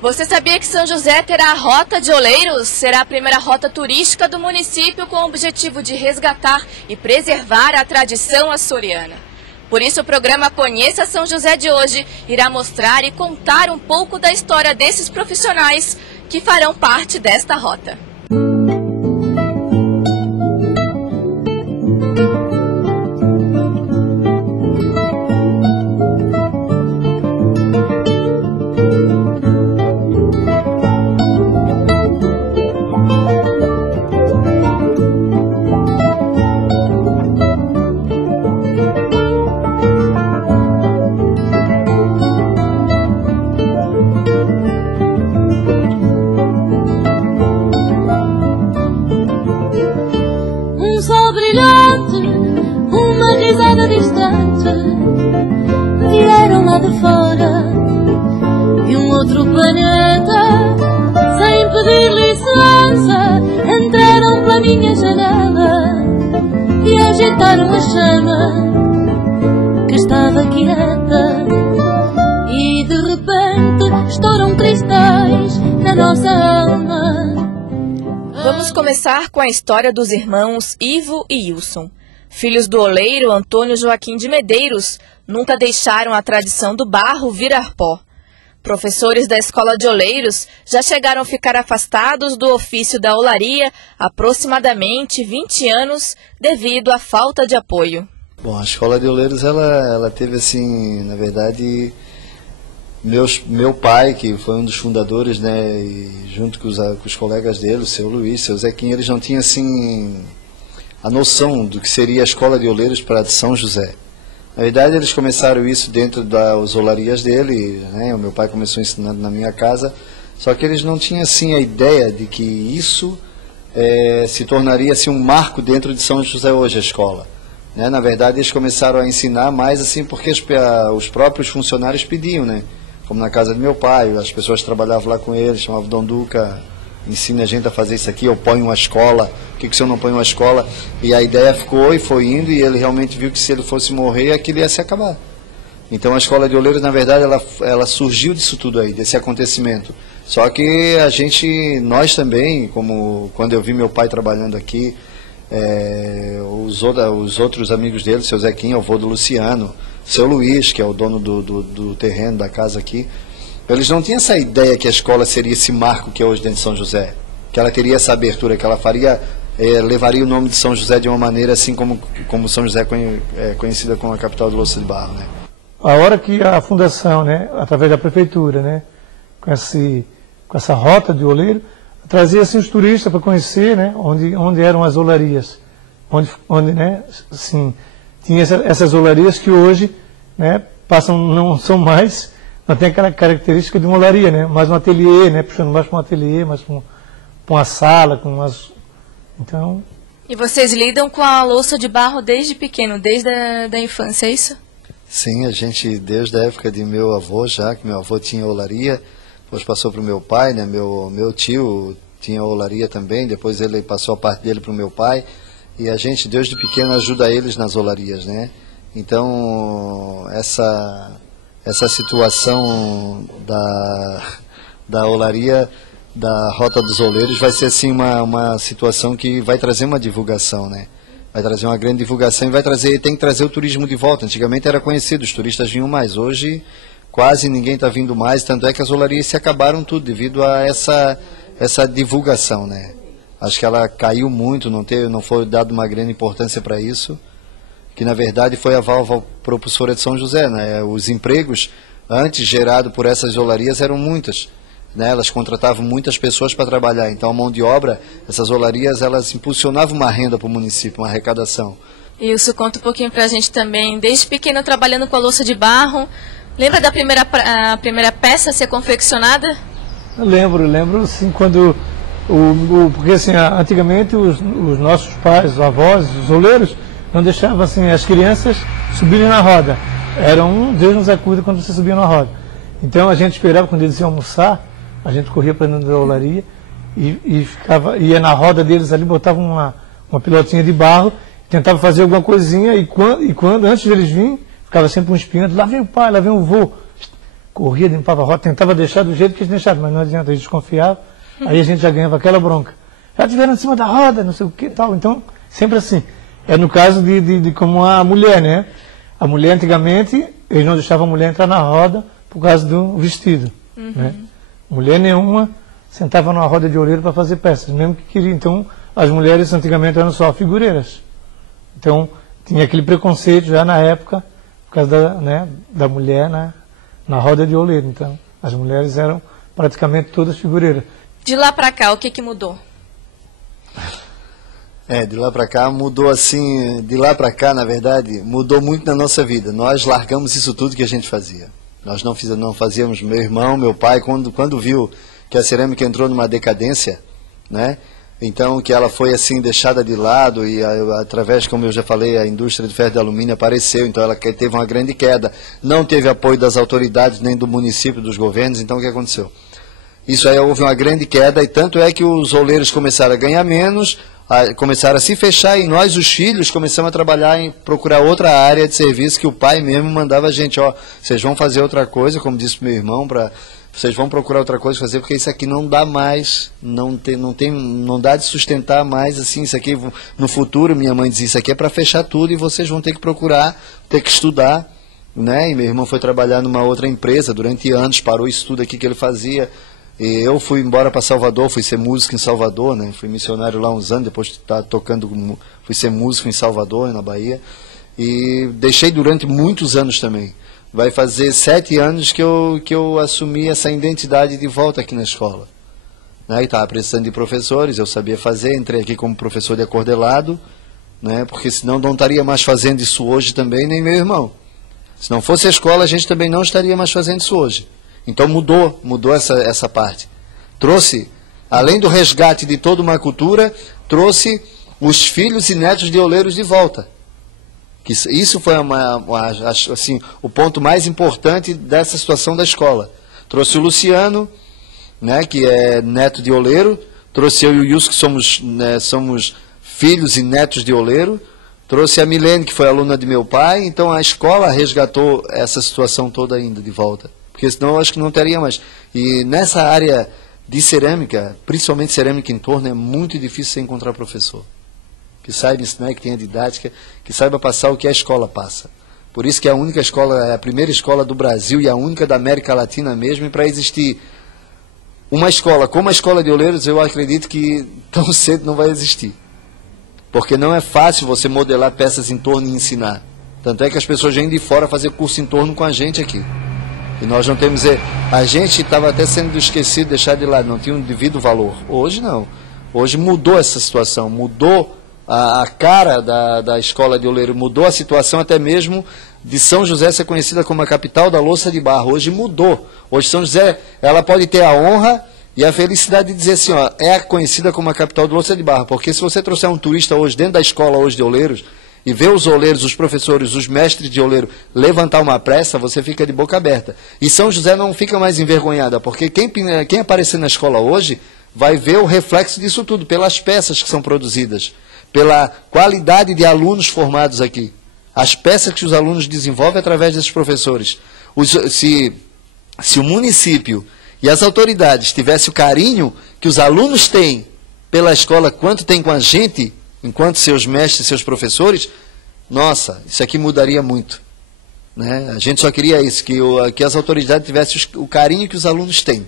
Você sabia que São José terá a Rota de Oleiros? Será a primeira rota turística do município com o objetivo de resgatar e preservar a tradição açoriana. Por isso, o programa Conheça São José de hoje irá mostrar e contar um pouco da história desses profissionais que farão parte desta rota. Uma risada distante vieram lá de fora de um outro planeta, sem pedir licença entraram pela minha janela e agitaram a chama que estava quieta, e de repente estouram cristais na nossa alma. Vamos começar com a história dos irmãos Ivo e Wilson. Filhos do oleiro Antônio Joaquim de Medeiros, nunca deixaram a tradição do barro virar pó. Professores da Escola de Oleiros já chegaram a ficar afastados do ofício da olaria há aproximadamente 20 anos devido à falta de apoio. Bom, a Escola de Oleiros ela teve assim, na verdade, meu pai, que foi um dos fundadores, né, e junto com os colegas dele, o seu Luiz, o seu Zequinha, eles não tinham assim a noção do que seria a Escola de Oleiros para São José. Na verdade, eles começaram isso dentro das olarias dele, né? O meu pai começou ensinando na minha casa, só que eles não tinham assim a ideia de que isso se tornaria assim um marco dentro de São José hoje, a escola. Né? Na verdade, eles começaram a ensinar mais assim porque os próprios funcionários pediam, né? Como na casa do meu pai, as pessoas trabalhavam lá com ele, chamavam Dom Duca, ensina a gente a fazer isso aqui, eu ponho uma escola, por que o senhor não põe uma escola? E a ideia ficou e foi indo, e ele realmente viu que se ele fosse morrer, aquilo ia se acabar. Então a Escola de Oleiros, na verdade, ela surgiu disso tudo aí, desse acontecimento. Só que nós também, como quando eu vi meu pai trabalhando aqui, os outros amigos dele, seu Zequinha, o avô do Luciano, seu Luiz, que é o dono do terreno, da casa aqui, eles não tinham essa ideia que a escola seria esse marco que é hoje dentro de São José, que ela teria essa abertura, que ela levaria o nome de São José de uma maneira assim como São José é conhecida como a capital do louça de barro, né? A hora que a fundação, né, através da prefeitura, né, com essa rota de oleiro, trazia assim, os turistas para conhecer, né, onde eram as olarias, onde né, assim, tinha essas olarias que hoje, né, não são mais, não tem aquela característica de uma olaria, né, mais um ateliê, né, puxando mais para um ateliê, mais para uma sala, então. E vocês lidam com a louça de barro desde pequeno, desde a infância, é isso? Sim, a gente, desde a época de meu avô já, que meu avô tinha olaria, depois passou para o meu pai, né, meu tio tinha olaria também, depois ele passou a parte dele para o meu pai, e a gente, desde pequeno, ajuda eles nas olarias, né? Então, essa situação da olaria, da Rota dos Oleiros, vai ser assim uma situação que vai trazer uma divulgação, né? Vai trazer uma grande divulgação e tem que trazer o turismo de volta. Antigamente era conhecido, os turistas vinham mais, hoje quase ninguém está vindo mais, tanto é que as olarias se acabaram tudo devido a essa divulgação, né? Acho que ela caiu muito, não foi dada uma grande importância para isso, que na verdade foi a válvula propulsora de São José, né? Os empregos antes gerados por essas olarias eram muitas, né? Elas contratavam muitas pessoas para trabalhar, então a mão de obra, essas olarias, elas impulsionavam uma renda para o município, uma arrecadação. E isso conta um pouquinho para a gente também, desde pequeno trabalhando com a louça de barro. Lembra da primeira peça a ser confeccionada? Eu lembro sim, quando porque assim, antigamente os nossos pais, os avós, os oleiros, não deixavam assim, as crianças subirem na roda. Era Deus nos acuda quando você subia na roda. Então a gente esperava, quando eles iam almoçar, a gente corria para dentro da olaria ia na roda deles ali, botava uma pilotinha de barro, tentava fazer alguma coisinha, e quando antes deles virem, ficava sempre um espiando, lá vem o pai, lá vem o vô. corria, limpava a roda, tentava deixar do jeito que eles deixaram, mas não adianta, eles desconfiavam, aí a gente já ganhava aquela bronca. Já estiveram em cima da roda, não sei o que e tal. Então, sempre assim. É no caso de como a mulher, né? A mulher, antigamente, eles não deixavam a mulher entrar na roda por causa do vestido. Né? Mulher nenhuma sentava numa roda de oleiro para fazer peças, mesmo que queria. Então, as mulheres antigamente eram só figureiras. Então, tinha aquele preconceito já na época, por causa da mulher na roda de oleiro. Então, as mulheres eram praticamente todas figureiras. De lá para cá, o que mudou? De lá para cá mudou assim, de lá para cá, na verdade, mudou muito na nossa vida. Nós largamos isso tudo que a gente fazia. Nós não fazíamos, meu irmão, meu pai, quando viu que a cerâmica entrou numa decadência, né? Então que ela foi assim deixada de lado e através, como eu já falei, a indústria de ferro e de alumínio apareceu, então ela teve uma grande queda. Não teve apoio das autoridades, nem do município, dos governos, então o que aconteceu? Isso aí houve uma grande queda, e tanto é que os oleiros começaram a ganhar menos, começaram a se fechar, e nós, os filhos, começamos a trabalhar em procurar outra área de serviço que o pai mesmo mandava a gente, vocês vão fazer outra coisa, como disse meu irmão, vocês vão procurar outra coisa fazer, porque isso aqui não dá mais, não dá de sustentar mais, assim, isso aqui, no futuro, minha mãe dizia, isso aqui é para fechar tudo, e vocês vão ter que procurar, ter que estudar, né? E meu irmão foi trabalhar numa outra empresa, durante anos, parou isso tudo aqui que ele fazia. E eu fui embora para Salvador, fui ser músico em Salvador, né? Fui missionário lá uns anos, depois de estar tocando, fui ser músico em Salvador, na Bahia. E deixei durante muitos anos também. Vai fazer 7 anos que eu assumi essa identidade de volta aqui na escola. Né? E estava precisando de professores, eu sabia fazer, entrei aqui como professor de acordelado, né? Porque senão não estaria mais fazendo isso hoje também, nem meu irmão. Se não fosse a escola, a gente também não estaria mais fazendo isso hoje. Então mudou essa parte. Trouxe, além do resgate de toda uma cultura, trouxe os filhos e netos de oleiros de volta. Isso foi assim, o ponto mais importante dessa situação da escola. Trouxe o Luciano, né, que é neto de oleiro, trouxe eu e o Wilson, que somos filhos e netos de oleiro, trouxe a Milene, que foi aluna de meu pai, então a escola resgatou essa situação toda ainda de volta. Porque senão eu acho que não teria mais. E nessa área de cerâmica, principalmente cerâmica em torno, é muito difícil você encontrar professor que saiba ensinar, que tenha didática, que saiba passar o que a escola passa. Por isso que é a única escola, é a primeira escola do Brasil e a única da América Latina mesmo, e para existir uma escola como a Escola de Oleiros, eu acredito que tão cedo não vai existir. Porque não é fácil você modelar peças em torno e ensinar. Tanto é que as pessoas vêm de fora fazer curso em torno com a gente aqui. E nós não temos... A gente estava até sendo esquecido, deixado de lado, não tinha um devido valor. Hoje não. Hoje mudou essa situação, mudou a cara da escola de oleiro, mudou a situação até mesmo de São José ser conhecida como a capital da louça de barro. Hoje mudou. Hoje São José, ela pode ter a honra e a felicidade de dizer assim, é conhecida como a capital da louça de barro. Porque se você trouxer um turista hoje dentro da escola hoje de oleiros, e ver os oleiros, os professores, os mestres de oleiro levantar uma pressa, você fica de boca aberta. E São José não fica mais envergonhada, porque quem aparecer na escola hoje vai ver o reflexo disso tudo, pelas peças que são produzidas, pela qualidade de alunos formados aqui. As peças que os alunos desenvolvem através desses professores. Se o município e as autoridades tivessem o carinho que os alunos têm pela escola, quanto tem com a gente, enquanto seus mestres, seus professores, nossa, isso aqui mudaria muito. Né? A gente só queria isso, que as autoridades tivessem o carinho que os alunos têm.